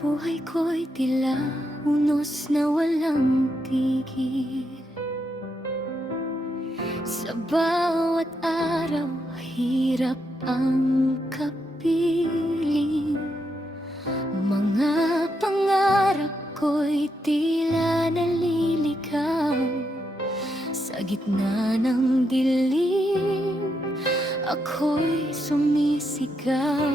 Buhay ko'y tila unos na walang tigil. Sa bawat araw, hirap ang kapiling. Mga pangarap ko'y tila naliligaw. Sa gitna ng dilim, ako'y sumisigaw.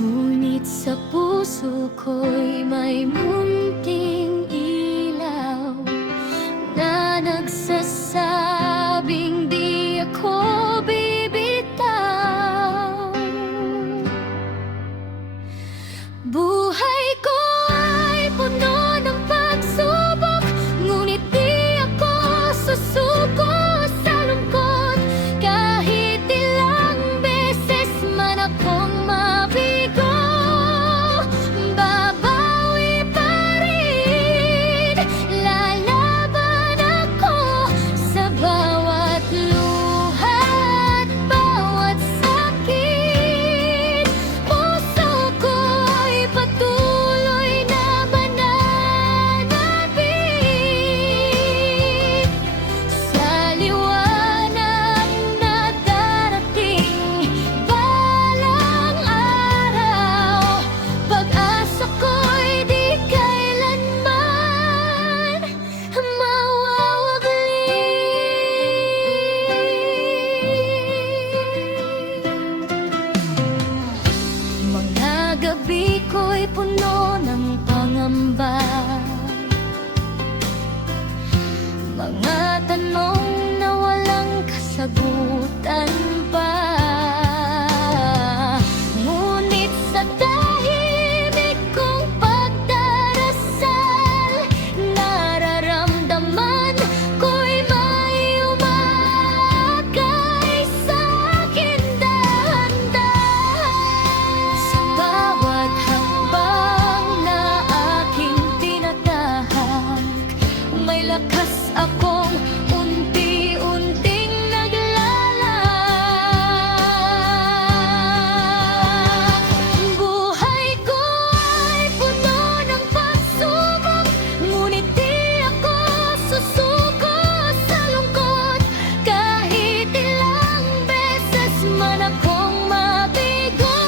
Ngunit sa puso ko'y may munting ilaw na nagsasabing di ako bibitaw. Buhay ko ay puno ng pagsubok, ngunit di ako susuko sa lungkot. Kahit ilang beses man akong mabigo, babawi pa rin. Lalaban ako sa bawat luha at bawat sakit. Puso ko'y patuloy na mananabik sa liwanag na darating balang araw. Pag-asa ko'y di kailanman mawawaglit. Mga gabi ko'y puno ng pangamba, mga tanong na walang kasagutan pa. Ngunit sa tahimik kong pagdarasal, nararamdaman ko'y may umaakay sa'kin dahan-dahan. Sa bawat hakbang na aking tinatahak, may lakas akong unti-unting naglalak. Buhay ko ay puno ng pagsubok, ngunit di ako susuko sa lungkot. Kahit ilang beses man akong mabigo,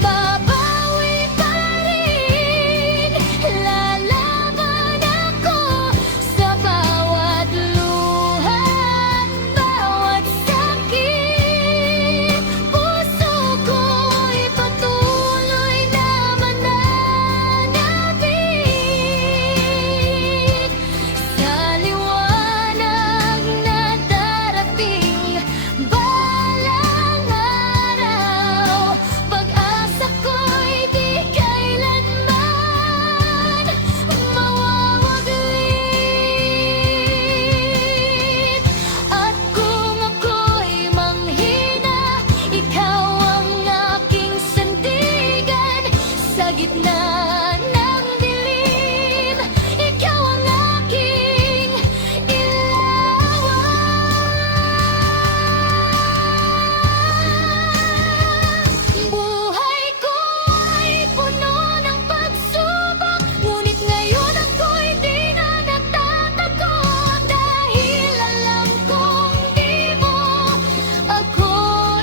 babawi pa rin. Lalaban ako sa bawat luha at bawat sakit. Puso ko'y patuloy na mananabik sa liwanag na darating balang araw. Pag-asa ko'y di kailanman mawawaglit. At kung ako'y manghina, ikaw ang aking sandigan. Sa gitna ng dilim, ikaw ang aking ilawan. Buhay ko ay puno ng pagsubok, ngunit ngayon ako'y di na natatakot. Dahil alam kong di mo ako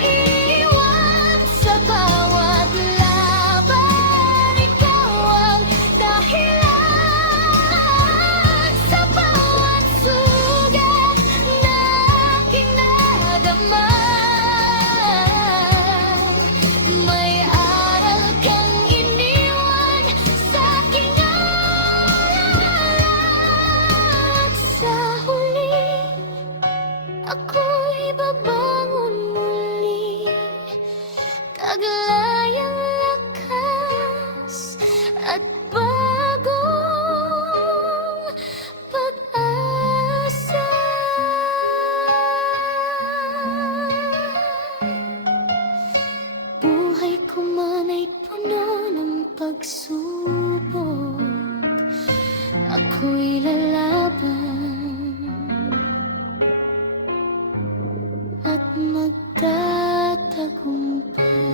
iiwan. Sa bawat laban, ikaw ang dahilan. Sa bawat sugat na aking nadama, may aral kang iniwan sa aking alaala. At sa huli, ako'y babangon muli, taglayang lakas at bagong pag-asa. Buhay ko man ay puno ng pagsubok, ako'y lalaban at magtatagumpay.